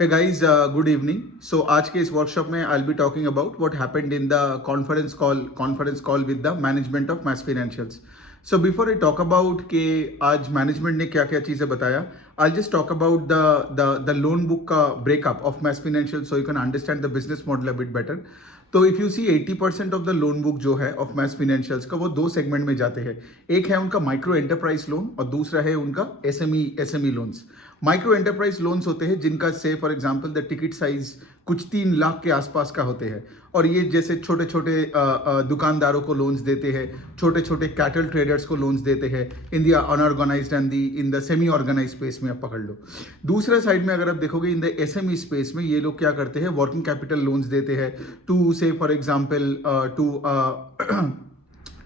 Hey guys, good evening. So आज के इस वर्कशॉप में I'll be talking about what happened in the conference call with the management of Mass Financials. So before I talk about कि आज management ने क्या क्या चीज़ें बताया, I'll just talk about the loan book का breakup of Mass Financials so you can understand the business model a bit better. तो if you see 80% of the loan book जो है ऑफ मैस फिनेंशियल्स का वो दो सेगमेंट में जाते हैं। एक है उनका माइक्रो एंटरप्राइज लोन और दूसरा है उनका SME loans. Micro enterprise loans होते हैं जिनका से for example the ticket size कुछ 3 लाख के आसपास का होते हैं और ये जैसे छोटे छोटे दुकानदारों को लोन्स देते हैं, छोटे छोटे कैटल ट्रेडर्स को लोन्स देते हैं in the unorganised and in the semi organise space में आप पकड़ लो। दूसरा साइड में अगर आप देखोगे इन द एसएमई स्पेस में ये लोग क्या करते हैं, वर्किंग कैपिटल लोन्स देते हैं to say for example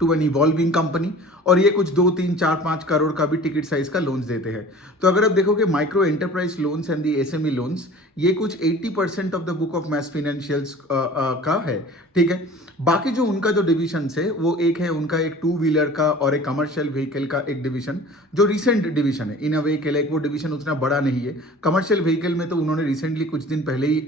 to an evolving company और ये कुछ 2, 3, 4, 5 करोड़ का भी टिकट साइज का लोन्स देते हैं। तो अगर आप देखोगे micro enterprise loans and the SME loans ये कुछ 80% of the book of MAS financials का है, ठीक है। बाकी जो उनका जो डिविजन है वो एक है उनका एक 2 व्हीलर का और एक कमर्शियल व्हीकल का एक डिवीजन जो रिसेंट डिवीजन है इन अ वे के लाइक वो डिवीजन उतना बड़ा नहीं है। कमर्शियल व्हीकल में तो उन्होंने रिसेंटली कुछ दिन पहले ही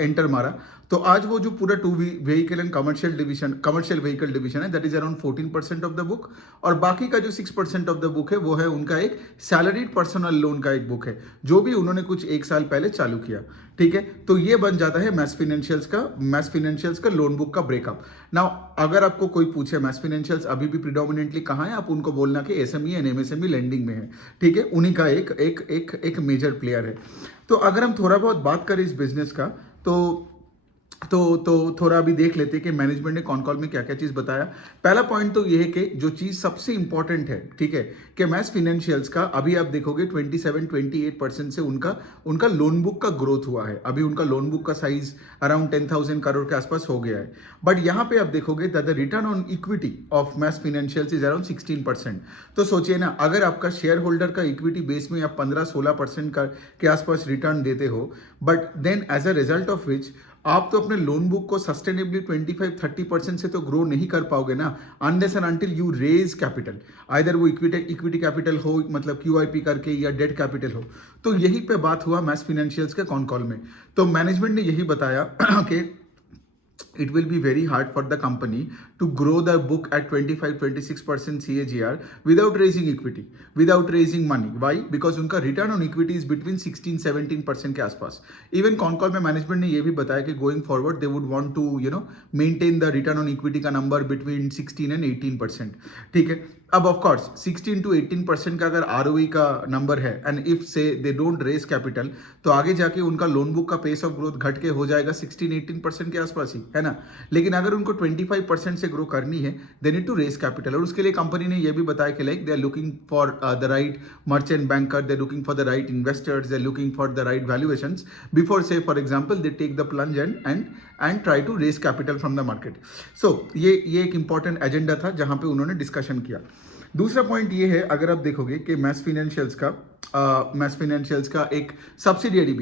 एंटर मारा। तो आज वो जो पूरा 2 vehicle and commercial vehicle division है that is around 14% of the book और बाकी का जो 6% ऑफ द बुक है वो है उनका एक सैलरीड पर्सनल लोन का एक बुक है जो भी उन्होंने कुछ 1 साल पहले चालू किया, ठीक है। तो ये बन जाता है मैस फिनेंशियल्स का लोन बुक का ब्रेकअप। नाउ अगर आपको कोई पूछे मैस फिनेंशियल्स अभी भी प्रिडोमिनेंटली कहाँ है, आप उनको बोलना कि एसएमई एंड एमएसएमई लेंडिंग में है, ठीक है। उन्हीं का एक मेजर प्लेयर है। तो अगर हम थोड़ा बहुत बात करें इस बिजनेस का तो थोड़ा अभी देख लेते हैं कि मैनेजमेंट ने कॉन कॉल में क्या क्या चीज़ बताया। पहला पॉइंट तो ये है कि जो चीज़ सबसे इंपॉर्टेंट है, ठीक है, कि मैस फिनेंशियल्स का अभी आप देखोगे 27-28% से उनका लोन बुक का ग्रोथ हुआ है। अभी उनका लोन बुक का साइज अराउंड 10,000 करोड़ के आसपास हो गया है। बट यहाँ पे आप देखोगे that the return on equity of MAS financials is around 16%। तो सोचिए ना, अगर आपका शेयर होल्डर का इक्विटी बेस में आप 15-16% का के आसपास रिटर्न देते हो, but then as a result of which आप तो अपने लोन बुक को सस्टेनेबली 25-30% से तो ग्रो नहीं कर पाओगे ना, unless and until you raise capital. Either वो इक्विटी कैपिटल हो, मतलब क्यूआईपी करके, या डेट कैपिटल हो। तो यही पे बात हुआ मैस फिनेंशियल्स के कॉन कॉल में। तो मैनेजमेंट ने यही बताया कि it will be very hard for the company to grow the book at 25-26% CAGR without raising equity, without raising money. Why? Because उनका return on equity is between 16-17% के आसपास। Even कॉन कॉल में management ने ये भी बताया कि going forward they would want to maintain the return on equity का नंबर between 16 and 18%, ठीक है। अब ऑफ कोर्स 16-18% का अगर आरओई का नंबर है एंड इफ से दे डोंट रेज कैपिटल तो आगे जाके उनका लोन बुक का पेस ऑफ ग्रोथ घट के हो जाएगा 16-18% के आसपास ही, है ना। लेकिन अगर उनको 25% से ग्रो करनी है they need to raise capital और उसके लिए कंपनी ने यह भी बताया कि like they are looking for the right merchant banker, they are looking for the right investors, they are looking for the right valuations before से for example they take the plunge and try to raise capital from the market. So ये एक important agenda था जहां पे उन्होंने discussion किया। दूसरा point ये है, अगर आप देखोगे कि मैस फिनेंशियल्स का एक सब्सिडियरी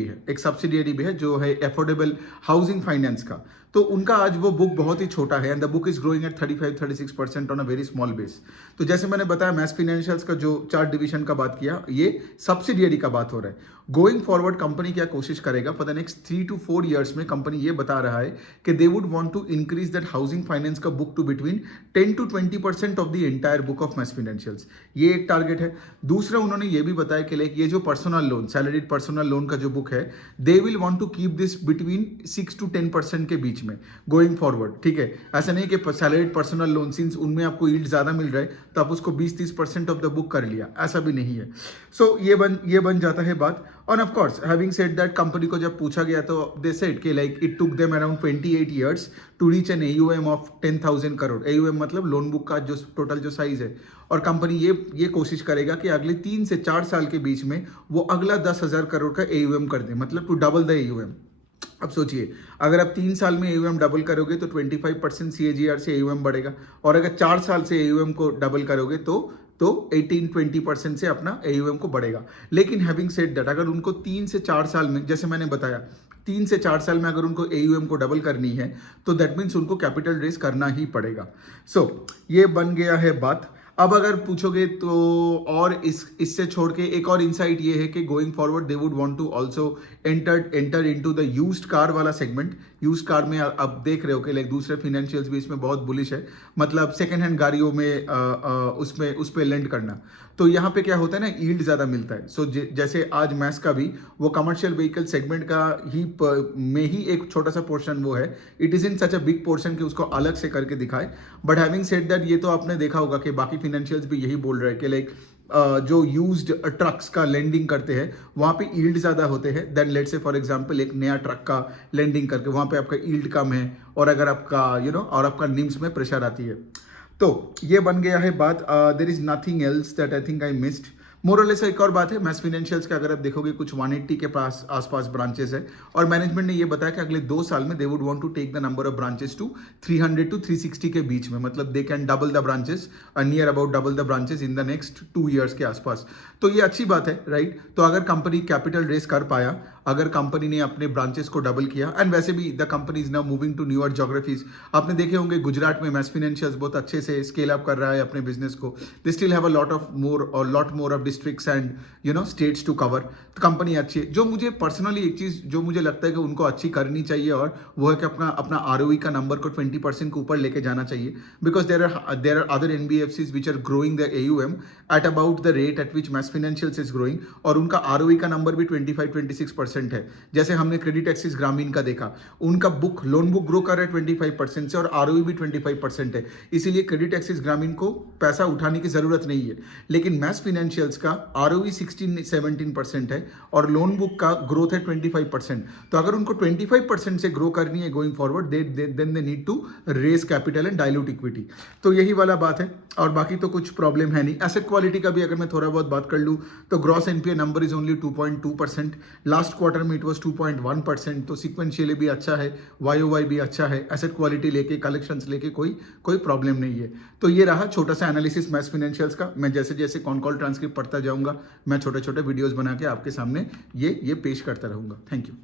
भी है जो है एफोर्डेबल हाउसिंग फाइनेंस का। तो उनका आज वो बुक बहुत ही छोटा है and the book is growing at 35-36% on a very small base. तो जैसे मैंने बताया मैस फिनेंशियल्स का जो 4 डिवीजन का बात किया, ये सब्सिडियरी का बात हो रहा है। गोइंग फॉरवर्ड कंपनी क्या कोशिश करेगा for the next 3 to 4 years में, कंपनी ये बता रहा है कि they would want to increase that housing finance का book to between 10-20% of the entire book of MAS financials. ये एक टारगेट है। दूसरा उन्होंने ये भी बताया कि लाइक ये जो personal loan, salaried personal loan का जो बुक है, they will want to keep this between 6-10% के बीच में गोइंग फॉरवर्ड, ठीक है। ऐसा नहीं कि सैलरीड पर्सनल लोन सिंस उनमें आपको यील्ड ज्यादा मिल रहा है तो आप उसको 20-30% ऑफ द बुक कर लिया, ऐसा भी नहीं है। सो ये बन जाता है बात। और of course having said that, company को जब पूछा गया तो दे सेड कि like it took them around 28 years to reach an AUM of 10,000 crore. AUM मतलब लोन बुक का जो टोटल जो साइज है। और कंपनी ये कोशिश करेगा कि अगले 3 से 4 साल के बीच में वो अगला 10,000 करोड़ का AUM कर दे, मतलब टू डबल द AUM। अब सोचिए, अगर आप 3 साल में AUM डबल करोगे तो 25% CAGR से AUM बढ़ेगा और अगर 4 साल से AUM को डबल करोगे तो 18-20% से अपना AUM को बढ़ेगा। लेकिन हैविंग सेड दैट, अगर उनको 3 से 4 साल में, जैसे मैंने बताया 3 से 4 साल में अगर उनको AUM को डबल करनी है तो दैट मीन्स उनको कैपिटल रेस करना ही पड़ेगा। सो ये बन गया है बात। अब अगर पूछोगे तो और इससे छोड़ के एक और इनसाइट ये है कि going forward they would want to also enter into the used car वाला सेगमेंट। यूज्ड कार में अब देख रहे हो कि लाइक दूसरे फाइनेंशियल्स भी इसमें बहुत बुलिश है, मतलब सेकेंड हैंड गाड़ियों में उसमें उस पर लेंड करना। तो यहाँ पे क्या होता है ना, यील्ड ज़्यादा मिलता है। सो जैसे आज मैस का भी वो कमर्शियल व्हीकल सेगमेंट का ही में ही एक छोटा सा पोर्शन वो है। It is in such a big portion कि उसको अलग से करके दिखाए। बट हैविंग सेड दैट, ये तो आपने देखा होगा कि बाकी फाइनेंशियल्स भी यही बोल रहे हैं कि लाइक जो यूज्ड ट्रक्स का लेंडिंग करते हैं वहाँ पे यील्ड ज़्यादा होते हैं then let's say for example एक नया ट्रक का लेंडिंग करके, वहाँ पे आपका यील्ड कम है और अगर आपका और आपका निम्स में प्रेशर आती है। तो ये बन गया है बात। There is nothing else that I think I missed. मोरलेस एक और बात है, मैस फाइनेंशियल्स का अगर आप देखोगे कुछ 180 के पास आसपास ब्रांचेस है और मैनेजमेंट ने ये बताया कि अगले 2 साल में they would want to take the number of branches to 300 to 360 के बीच में, मतलब they can double the branches, near about double the branches in the next 2 years के आसपास। तो ये अच्छी बात है, राइट। तो अगर कंपनी कैपिटल रेस कर पाया, अगर कंपनी ने अपने ब्रांचेस को डबल किया, एंड वैसे भी the company is now moving to newer geographies. आपने देखे होंगे गुजरात में मैस फाइनेंशियल्स बहुत अच्छे से स्केल अप कर रहा है अपने बिजनेस को। They still have a lot more of districts and states to cover. तो कंपनी अच्छी है। जो मुझे पर्सनली एक चीज जो मुझे लगता है कि उनको अच्छी करनी चाहिए और वो है कि अपना अपना ROE का नंबर को 20% के ऊपर लेके जाना चाहिए, because there are other NBFCs which are growing the AUM at about the rate at which MAS financials is growing, और उनका ROE का नंबर भी 25-26% है। जैसे हमने क्रेडिट एक्सिस ग्रामीण का देखा, उनका लोन बुक ग्रो कर रहा है 25% से और ROE भी 25% है। इसीलिए क्रेडिट एक्सिस ग्रामीण को पैसा उठाने की जरूरत नहीं है। लेकिन मैस फाइनेंशियल्स का ROE 16-17% है और लोन बुक का ग्रोथ है 25%। तो अगर उनको 25% से ग्रो करनी है going forward, then they need to raise capital and dilute equity. तो यही वाला बात है और बाकी तो कुछ प्रॉब्लम है नहीं। एसेट क्वालिटी का भी अगर मैं थोड़ा बहुत बात कर लूँ तो gross NPA number is only 2.2%। Last quarter में इट वॉज 2.1%। तो सिक्वेंशियली भी अच्छा है, YOY भी अच्छा है। एसेट क्वालिटी लेके, कलेक्शंस लेके कोई प्रॉब्लम नहीं है। तो ये रहा छोटा सा एनालिसिस मैस फाइनेंशियल्स का। मैं जैसे जैसे कॉन कॉल ट्रांसक्रिप्ट पढ़ता जाऊंगा, मैं छोटे छोटे वीडियोस बना के आपके सामने ये पेश करता रहूंगा। Thank you.